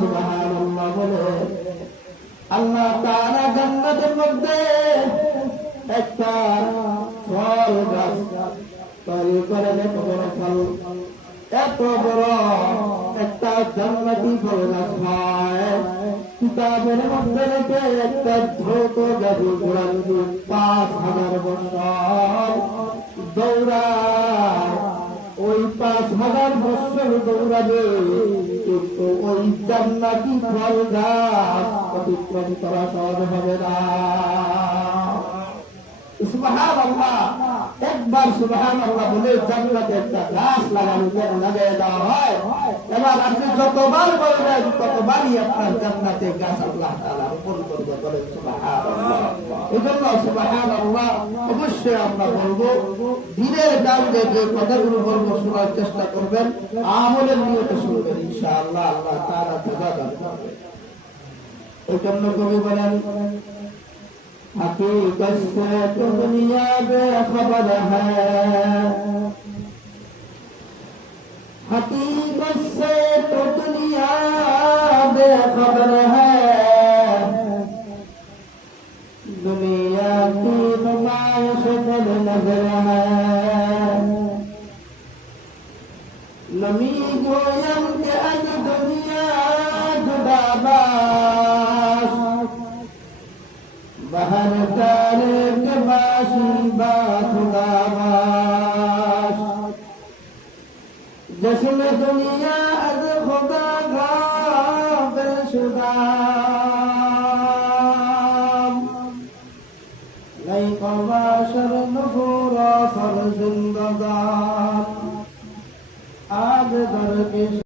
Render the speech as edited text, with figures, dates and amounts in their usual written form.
সুবহানাল্লাহ বলে আল্লাহ তাআলা জান্নাতের মধ্যে একটা ফল গাছ তৈরি করে এত বড় ফল, এত বড় একটা জান্নাতি ফল গাছ হয়। কিতাবের মধ্যে রেখে একটা ছোট জাদু কোরআন 5,000 বছর দৌড়ায়, ওই 5,000 বছর দৌড়াবে, কিন্তু ওই জান্নাতি ফল গাছ অতিক্রম করা সহজ হবে না। সুবহানাল্লাহ, একবার সুবহানাল্লাহ বলে জান্নাতে একটা গাছ লাগিয়ে দেওয়া হয়। এবার আপনি যতবার বলবেন ততবারই আপনার জান্নাতে গাছ আল্লাহ তাআলা রোপণ করবে। বলেন সুবহানাল্লাহ। এজন্য সুবহানাল্লাহ অবশ্যই আমরা বলবো, দিনের দাওয়াতে যে কথাগুলো বলবো শোনার চেষ্টা করবেন, আমলের নিয়তে শুনবেন, ইনশাআল্লাহ আল্লাহ তাআলা সাজা দান করবে। এই জন্য কবি বলেন, हकीकत से तो दुनिया बेखबर है, हकीकत से तो